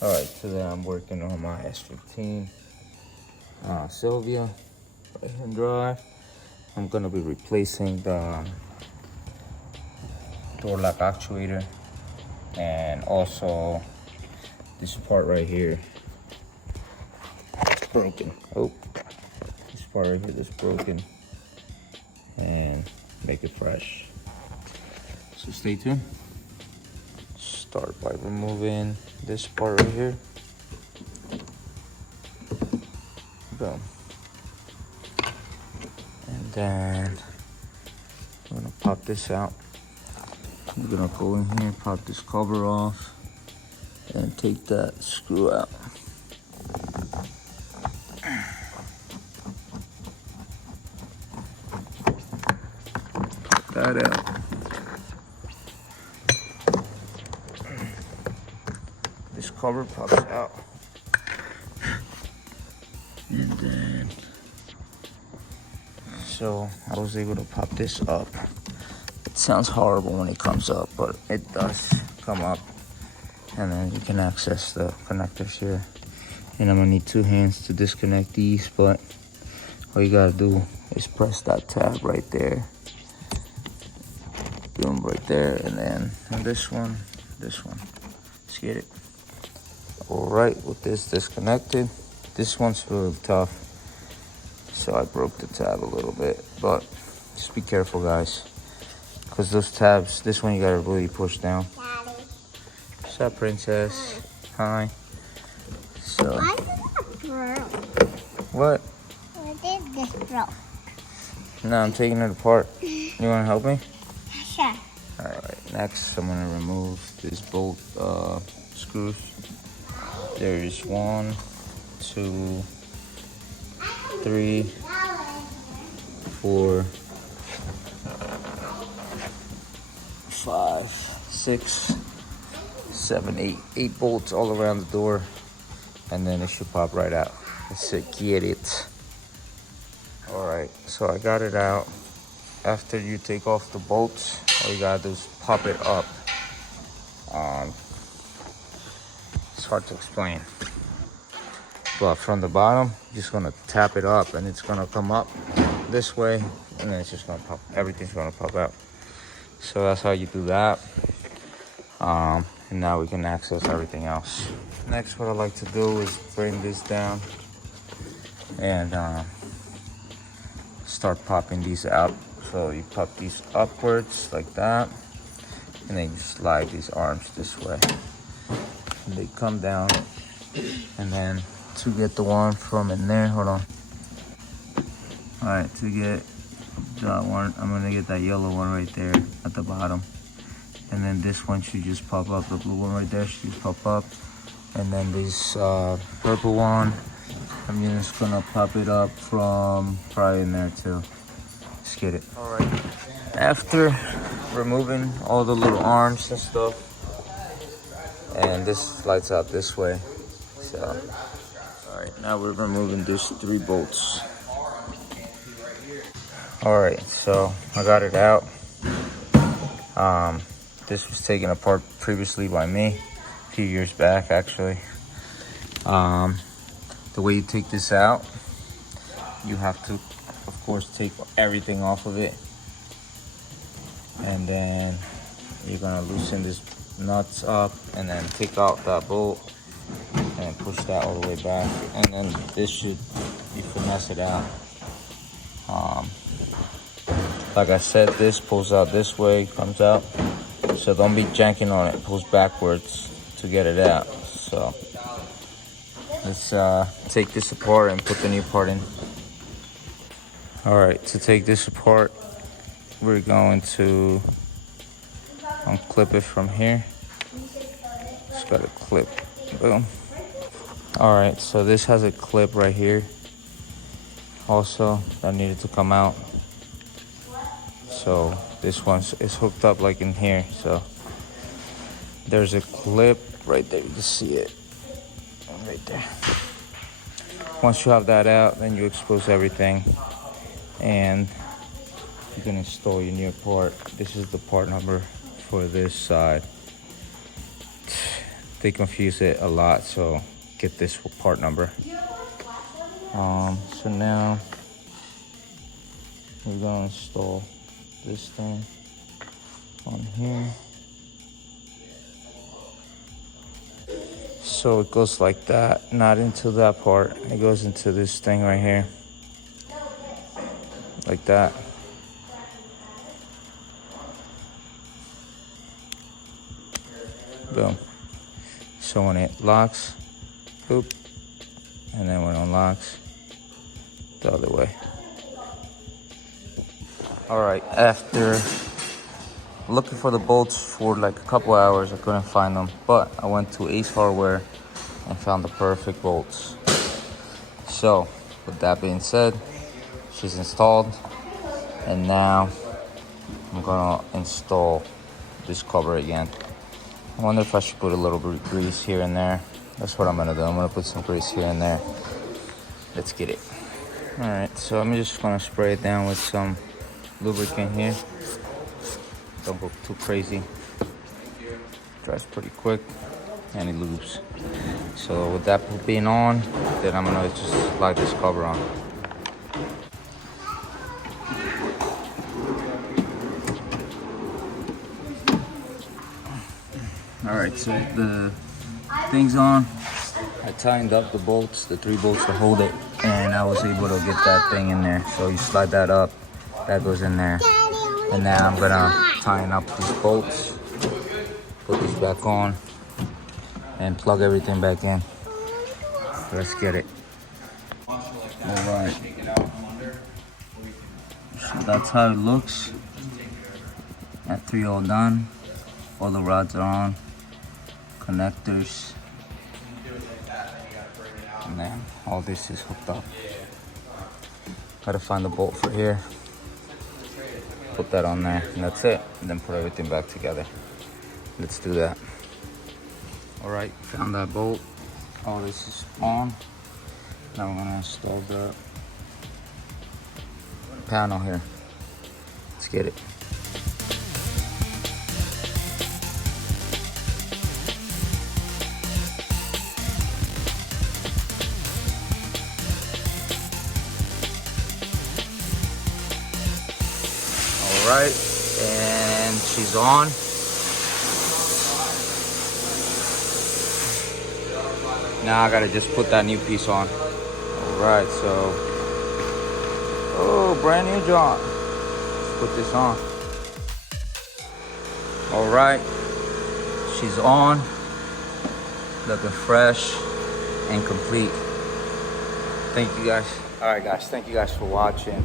Alright, today I'm working on my S15 Silvia right-hand drive. I'm gonna be replacing the door lock actuator and also this part right here is broken. Oh, this part right here is broken and make it fresh. So stay tuned. Start by removing this part right here. Boom. And then I'm gonna pop this out. I'm gonna go in here, pop this cover off, and take that screw out. Pop that out. This cover pops out. And then, so I was able to pop this up. It sounds horrible when it comes up, but it does come up. And then you can access the connectors here. And I'm gonna need 2 hands to disconnect these, but all you gotta do is press that tab right there. Boom, right there, and then on this one. Let's get it. All right, with this disconnected, this one's really tough. So I broke the tab a little bit, but just be careful, guys. Because those tabs, this one you gotta really push down. Daddy. What's up, princess? Hi. So. Why is it broke? What? What is this broke? No, I'm taking it apart. You wanna help me? Sure. All right, next I'm gonna remove this bolt screws. There's 1, 2, 3, 4, 5, 6, 7, 8. 8 bolts all around the door, and then it should pop right out. Let's get it. All right, so I got it out. After you take off the bolts, all you gotta do is pop it up. It's hard to explain, but from the bottom, you're just gonna tap it up, and it's gonna come up this way, and then it's just gonna pop. Everything's gonna pop out. So that's how you do that. And now we can access everything else. Next, what I like to do is bring this down and start popping these out. So you pop these upwards like that, and then you slide these arms this way. And they come down, and then to get the one from in there, hold on. All right, to get that one, I'm gonna get that yellow one right there at the bottom. And then this one should just pop up, the blue one right there should just pop up. And then this purple one, I'm just gonna pop it up from probably in there too. Let's get it. All right, after removing all the little arms and stuff, and this slides out this way. So, all right, now we're removing these 3 bolts. All right, so I got it out. This was taken apart previously by me a few years back, actually. The way you take this out, you have to, of course, take everything off of it, and then you're gonna loosen this nuts up, and then take out that bolt, and push that all the way back, and then this should be finesse it out. Like I said, this pulls out this way, comes out, so don't be janking on it. It pulls backwards to get it out. So let's take this apart and put the new part in. All right, to take this apart, we're going to unclip it from here. Just got a clip. Boom. All right, so this has a clip right here also that needed to come out. So this one is hooked up like in here. So there's a clip right there. You can see it right there. Once you have that out, then you expose everything, and you can install your new part. This is the part number for this side. They confuse it a lot, so get this part number. So now we're gonna install this thing on here. So it goes like that, not into that part. It goes into this thing right here, like that. Boom. So when it locks, boop, and then when it unlocks, the other way. All right, after looking for the bolts for like a couple hours, I couldn't find them, but I went to Ace Hardware and found the perfect bolts. So with that being said, she's installed, and now I'm gonna install this cover again. I wonder if I should put a little bit of grease here and there. That's what I'm gonna do. I'm gonna put some grease here and there. Let's get it. All right, so I'm just gonna spray it down with some lubricant here. Don't go too crazy. Dries pretty quick and it lubes. So with that being on, then I'm gonna just slide this cover on. All right, so the thing's on. I tightened up the bolts, the 3 bolts to hold it, and I was able to get that thing in there. So you slide that up, that goes in there. And now I'm gonna tighten up these bolts, put these back on, and plug everything back in. Let's get it. All right. So that's how it looks. That 3 all done. All the rods are on. Connectors. And then all this is hooked up. Gotta find the bolt for here. Put that on there, and that's it. And then put everything back together. Let's do that. All right, found that bolt. All this is on. Now we're gonna install the panel here. Let's get it. All right, and she's on. Now I gotta just put that new piece on. All right, so, oh, brand new John. Let's put this on. All right, she's on, looking fresh and complete. Thank you guys. All right, guys, thank you guys for watching.